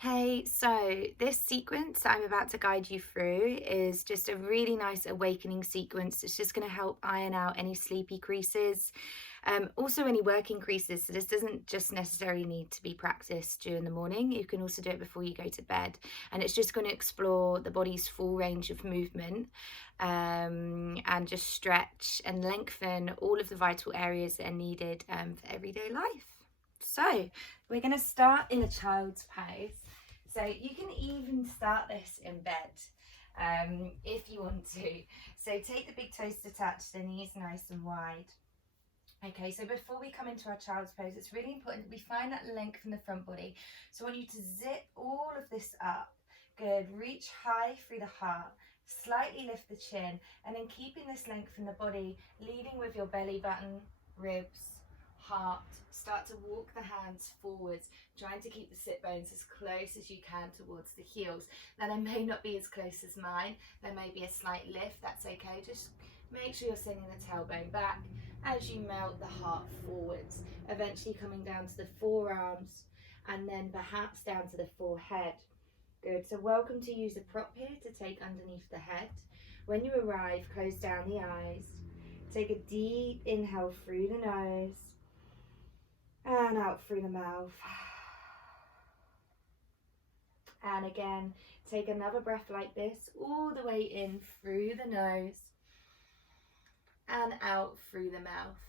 Hey, so this sequence that I'm about to guide you through is just a really nice awakening sequence. It's just going to help iron out any sleepy creases, also any working creases. So this doesn't just necessarily need to be practiced during the morning. You can also do it before you go to bed. And it's just going to explore the body's full range of movement, and just stretch and lengthen all of the vital areas that are needed for everyday life. So we're going to start in a child's pose. So you can even start this in bed if you want to. So take the big toes to touch, the knees nice and wide. Okay, so before we come into our child's pose, it's really important that we find that length in the front body. So I want you to zip all of this up. Good, reach high through the heart, slightly lift the chin, and then keeping this length in the body, leading with your belly button, ribs, heart. Start to walk the hands forwards, trying to keep the sit bones as close as you can towards the heels. Now they may not be as close as mine, there may be a slight lift, that's okay. Just make sure you're sending the tailbone back as you melt the heart forwards, eventually coming down to the forearms and then perhaps down to the forehead. Good, so welcome to use the prop here to take underneath the head. When you arrive, close down the eyes. Take a deep inhale through the nose and out through the mouth. And again, take another breath like this, all the way in through the nose and out through the mouth.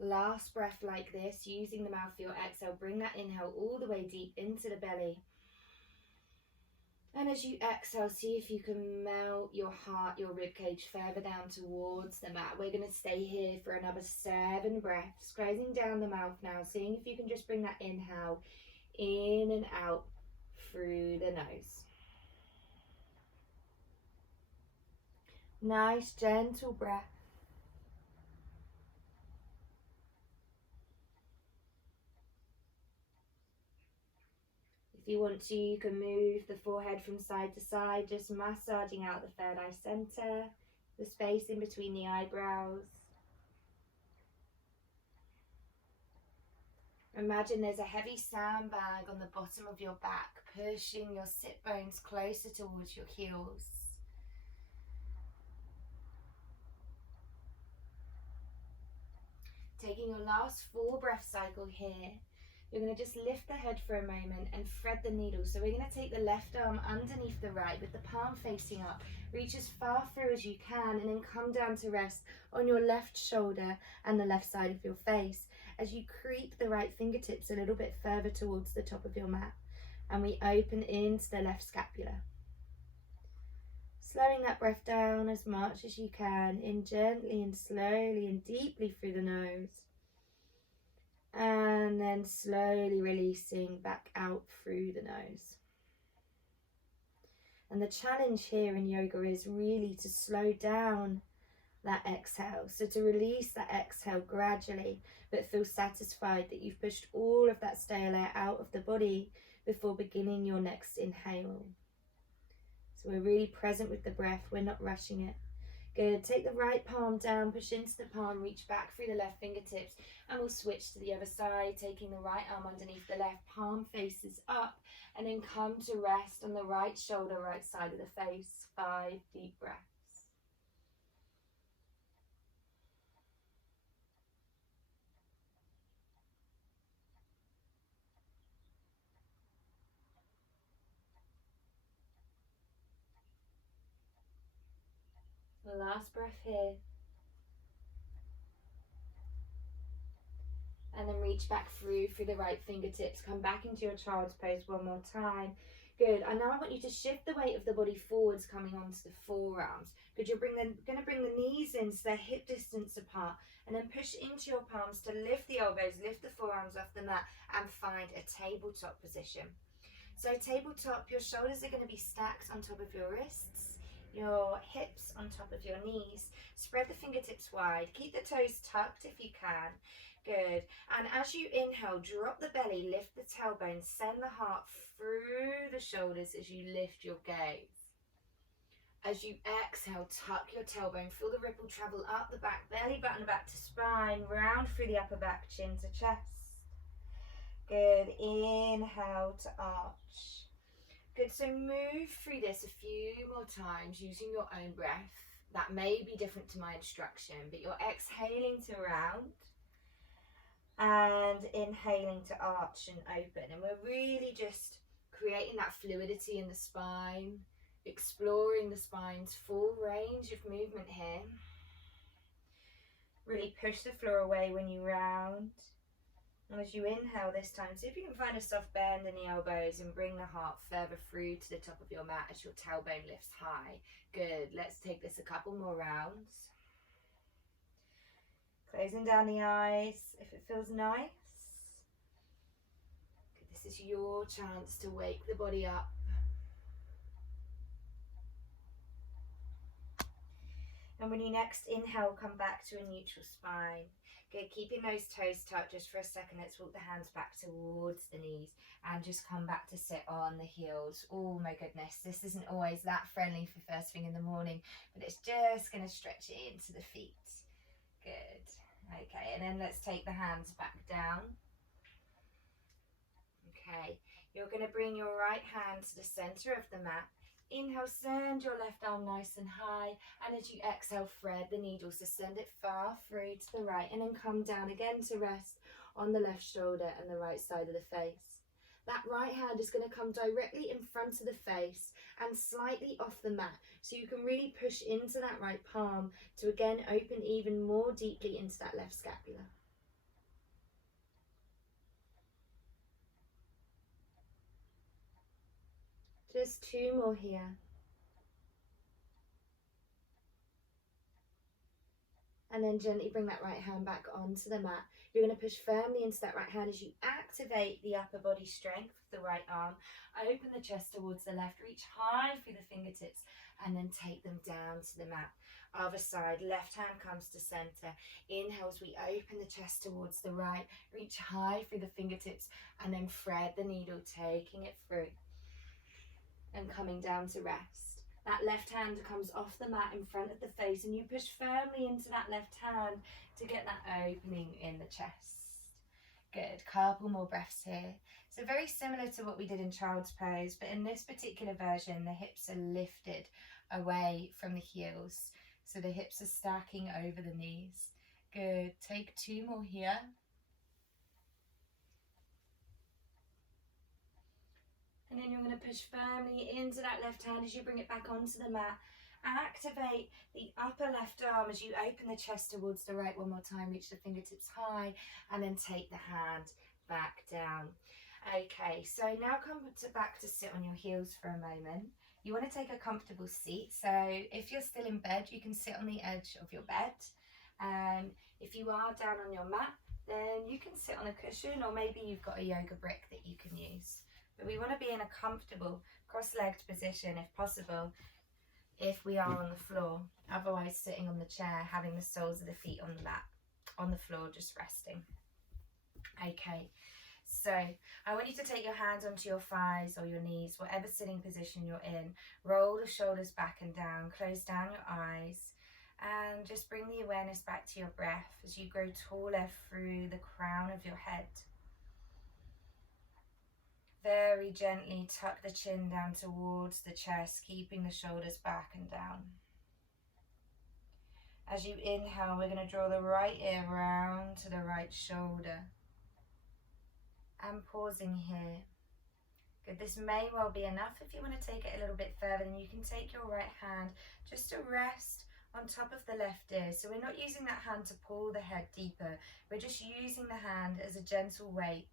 Last breath like this, using the mouth for your exhale, bring that inhale all the way deep into the belly. And as you exhale, see if you can melt your heart, your ribcage further down towards the mat. We're going to stay here for another 7 breaths, closing down the mouth now, seeing if you can just bring that inhale in and out through the nose. Nice, gentle breath. If you want to, you can move the forehead from side to side, just massaging out the third eye center, the space in between the eyebrows. Imagine there's a heavy sandbag on the bottom of your back, pushing your sit bones closer towards your heels. Taking your last 4 breath cycle here, you're going to just lift the head for a moment and thread the needle. So we're going to take the left arm underneath the right with the palm facing up. Reach as far through as you can and then come down to rest on your left shoulder and the left side of your face as you creep the right fingertips a little bit further towards the top of your mat. And we open into the left scapula. Slowing that breath down as much as you can, in gently and slowly and deeply through the nose. And then slowly releasing back out through the nose. And the challenge here in yoga is really to slow down that exhale. So to release that exhale gradually, but feel satisfied that you've pushed all of that stale air out of the body before beginning your next inhale. So we're really present with the breath, we're not rushing it. Good, take the right palm down, push into the palm, reach back through the left fingertips, and we'll switch to the other side, taking the right arm underneath the left, palm faces up, and then come to rest on the right shoulder, right side of the face. 5 deep breaths. The last breath here. And then reach back through the right fingertips. Come back into your child's pose one more time. Good. And now I want you to shift the weight of the body forwards, coming onto the forearms. Good. You're going to bring the knees in so they're hip distance apart. And then push into your palms to lift the elbows, lift the forearms off the mat, and find a tabletop position. So tabletop, your shoulders are going to be stacked on top of your wrists, your hips on top of your knees. Spread the fingertips wide. Keep the toes tucked if you can. Good. And as you inhale, drop the belly, lift the tailbone, send the heart through the shoulders as you lift your gaze. As you exhale, tuck your tailbone, feel the ripple travel up the back, belly button back to spine, round through the upper back, chin to chest. Good. inhale to arch. Good, so move through this a few more times using your own breath. That may be different to my instruction, but you're exhaling to round and inhaling to arch and open. And we're really just creating that fluidity in the spine, exploring the spine's full range of movement here. Really push the floor away when you round. And as you inhale this time, see if you can find a soft bend in the elbows and bring the heart further through to the top of your mat as your tailbone lifts high. Good, let's take this a couple more rounds. Closing down the eyes if it feels nice. Good, this is your chance to wake the body up. And when you next inhale, come back to a neutral spine. Good, keeping those toes tucked just for a second. Let's walk the hands back towards the knees and just come back to sit on the heels. Oh my goodness, this isn't always that friendly for first thing in the morning, but it's just going to stretch it into the feet. Good. Okay, and then let's take the hands back down. Okay, you're going to bring your right hand to the center of the mat. Inhale, send your left arm nice and high, and as you exhale, thread the needles to send it far through to the right, and then come down again to rest on the left shoulder and the right side of the face. That right hand is going to come directly in front of the face and slightly off the mat, so you can really push into that right palm to again open even more deeply into that left scapula. Just two more here. And then gently bring that right hand back onto the mat. You're going to push firmly into that right hand as you activate the upper body strength with the right arm. Open the chest towards the left, reach high through the fingertips, and then take them down to the mat. Other side, left hand comes to center. Inhale as we open the chest towards the right, reach high through the fingertips, and then thread the needle, taking it through and coming down to rest. That left hand comes off the mat in front of the face, and you push firmly into that left hand to get that opening in the chest. Good, couple more breaths here. So very similar to what we did in child's pose, but in this particular version, the hips are lifted away from the heels. So the hips are stacking over the knees. Good, take two more here. And then you're going to push firmly into that left hand as you bring it back onto the mat. Activate the upper left arm as you open the chest towards the right one more time. Reach the fingertips high and then take the hand back down. Okay, so now come back to sit on your heels for a moment. You want to take a comfortable seat. So if you're still in bed, you can sit on the edge of your bed. If you are down on your mat, then you can sit on a cushion, or maybe you've got a yoga brick that you can use. But we want to be in a comfortable cross-legged position if possible, if we are on the floor. Otherwise sitting on the chair, having the soles of the feet on the mat, on the floor, just resting. Okay, so I want you to take your hands onto your thighs or your knees, whatever sitting position you're in. Roll the shoulders back and down, close down your eyes, and just bring the awareness back to your breath as you grow taller through the crown of your head. Very gently tuck the chin down towards the chest, keeping the shoulders back and down. As you inhale, we're going to draw the right ear round to the right shoulder. And pausing here. Good, this may well be enough. If you want to take it a little bit further, then you can take your right hand just to rest on top of the left ear. So we're not using that hand to pull the head deeper. We're just using the hand as a gentle weight.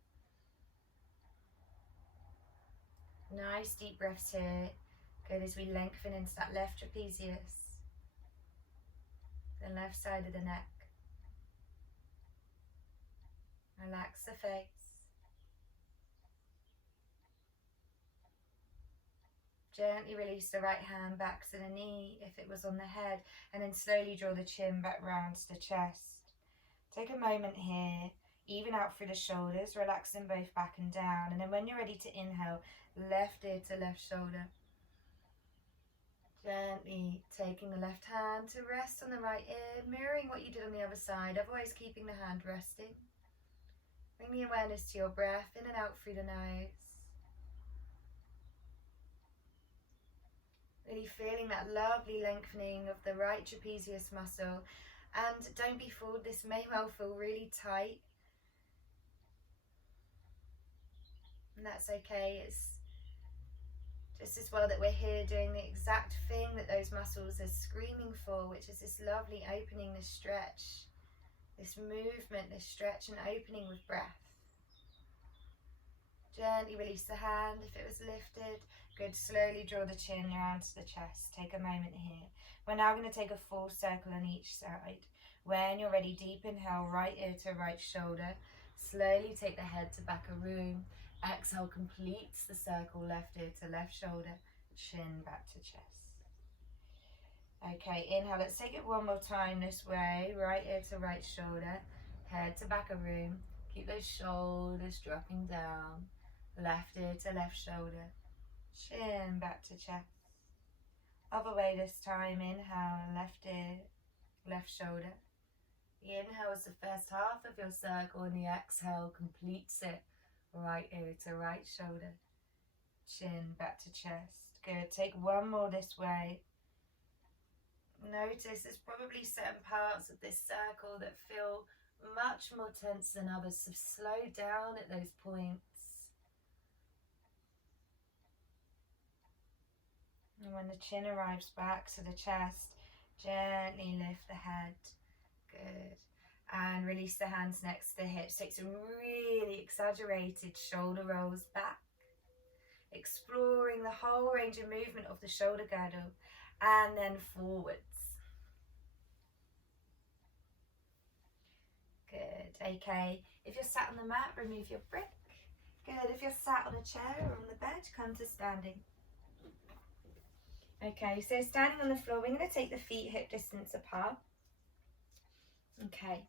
Nice deep breaths here. Good, as we lengthen into that left trapezius, the left side of the neck. Relax the face. Gently release the right hand back to the knee if it was on the head, and then slowly draw the chin back round to the chest. Take a moment here, even out through the shoulders, relax them both back and down, and then when you're ready to inhale, left ear to left shoulder. Gently taking the left hand to rest on the right ear, mirroring what you did on the other side, otherwise keeping the hand resting. Bring the awareness to your breath, in and out through the nose. Really feeling that lovely lengthening of the right trapezius muscle. And don't be fooled, this may well feel really tight. And that's okay. It's just as well that we're here doing the exact thing that those muscles are screaming for, which is this lovely opening, this stretch, this movement, this stretch and opening with breath. Gently release the hand if it was lifted. Good, slowly draw the chin around to the chest. Take a moment here. We're now going to take a full circle on each side. When you're ready, deep inhale, right ear to right shoulder. Slowly take the head to back a room. Exhale, completes the circle, left ear to left shoulder, chin back to chest. Okay, inhale, let's take it one more time this way. Right ear to right shoulder, head to back a room. Keep those shoulders dropping down. Left ear to left shoulder, chin back to chest. Other way this time, inhale, left ear, left shoulder. The inhale is the first half of your circle and the exhale completes it. Right ear to right shoulder, chin back to chest. Good, take one more this way. Notice there's probably certain parts of this circle that feel much more tense than others, so slow down at those points. And when the chin arrives back to the chest, gently lift the head. Good. And release the hands next to the hips. Take some really exaggerated shoulder rolls back. Exploring the whole range of movement of the shoulder girdle. And then forwards. Good. Okay. If you're sat on the mat, remove your brick. Good. If you're sat on a chair or on the bed, come to standing. Okay, so standing on the floor, we're going to take the feet hip distance apart. Okay.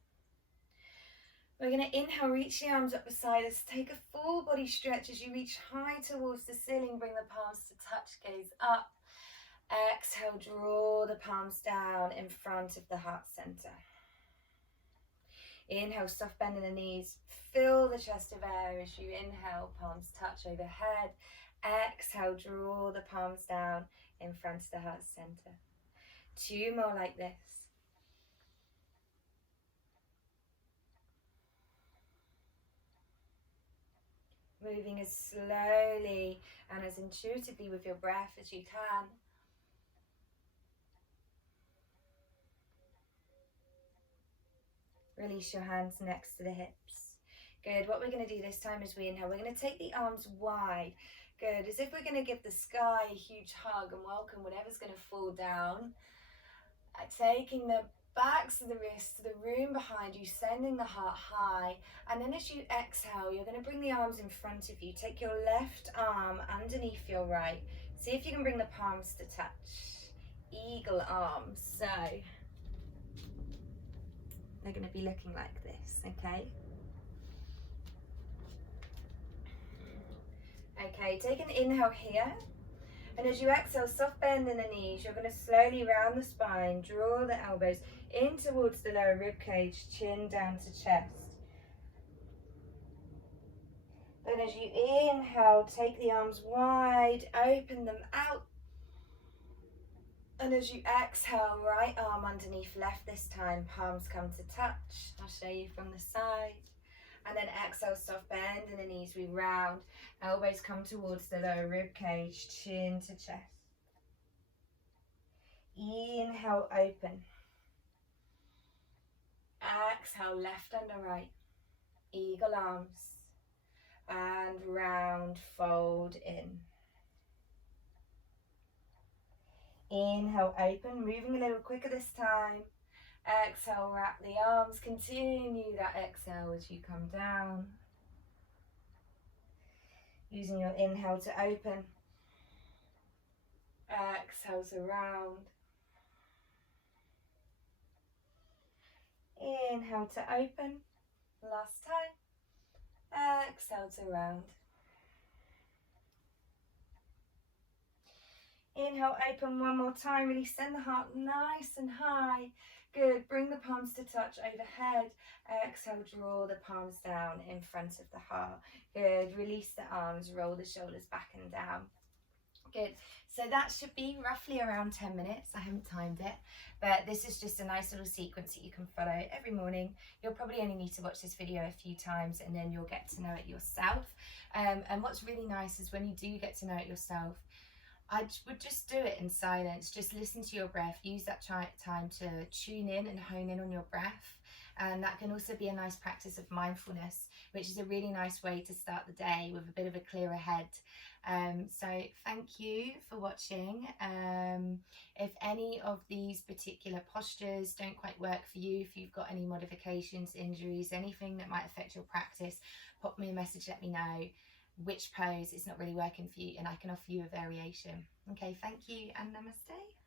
We're going to inhale, reach the arms up beside us. Take a full body stretch as you reach high towards the ceiling. Bring the palms to touch, gaze up. Exhale, draw the palms down in front of the heart center. Inhale, soft bend in the knees. Fill the chest of air as you inhale, palms touch overhead. Exhale, draw the palms down in front of the heart center. 2 more like this. Moving as slowly and as intuitively with your breath as you can. Release your hands next to the hips. Good. What we're going to do this time is we inhale. We're going to take the arms wide. Good. As if we're going to give the sky a huge hug and welcome whatever's going to fall down. Taking the backs of the wrists to the room behind you, sending the heart high. And then as you exhale, you're going to bring the arms in front of you. Take your left arm underneath your right. See if you can bring the palms to touch. Eagle arms. So they're going to be looking like this, okay? Okay, take an inhale here. And as you exhale, soft bend in the knees. You're going to slowly round the spine, draw the elbows in towards the lower rib cage, chin down to chest. Then as you inhale, take the arms wide, open them out. And as you exhale, right arm underneath left this time, palms come to touch. I'll show you from the side. And then exhale, soft bend in the knees, we round. Elbows come towards the lower rib cage, chin to chest. Inhale, open. Exhale, left under right. Eagle arms. And round, fold in. Inhale, open, moving a little quicker this time. Exhale, wrap the arms, continue that exhale as you come down. Using your inhale to open. Exhale to round. Inhale to open. Last time. Exhale to round. Inhale, open one more time. Really send the heart nice and high. Good. Bring the palms to touch overhead. Exhale, draw the palms down in front of the heart. Good. Release the arms, roll the shoulders back and down. Good. So that should be roughly around 10 minutes. I haven't timed it, but this is just a nice little sequence that you can follow every morning. You'll probably only need to watch this video a few times and then you'll get to know it yourself. And what's really nice is when you do get to know it yourself, I would just do it in silence. Just listen to your breath. Use that time to tune in and hone in on your breath. And that can also be a nice practice of mindfulness, which is a really nice way to start the day with a bit of a clearer head. So thank you for watching. If any of these particular postures don't quite work for you, if you've got any modifications, injuries, anything that might affect your practice, pop me a message, let me know which pose is not really working for you and I can offer you a variation. Okay, thank you and namaste.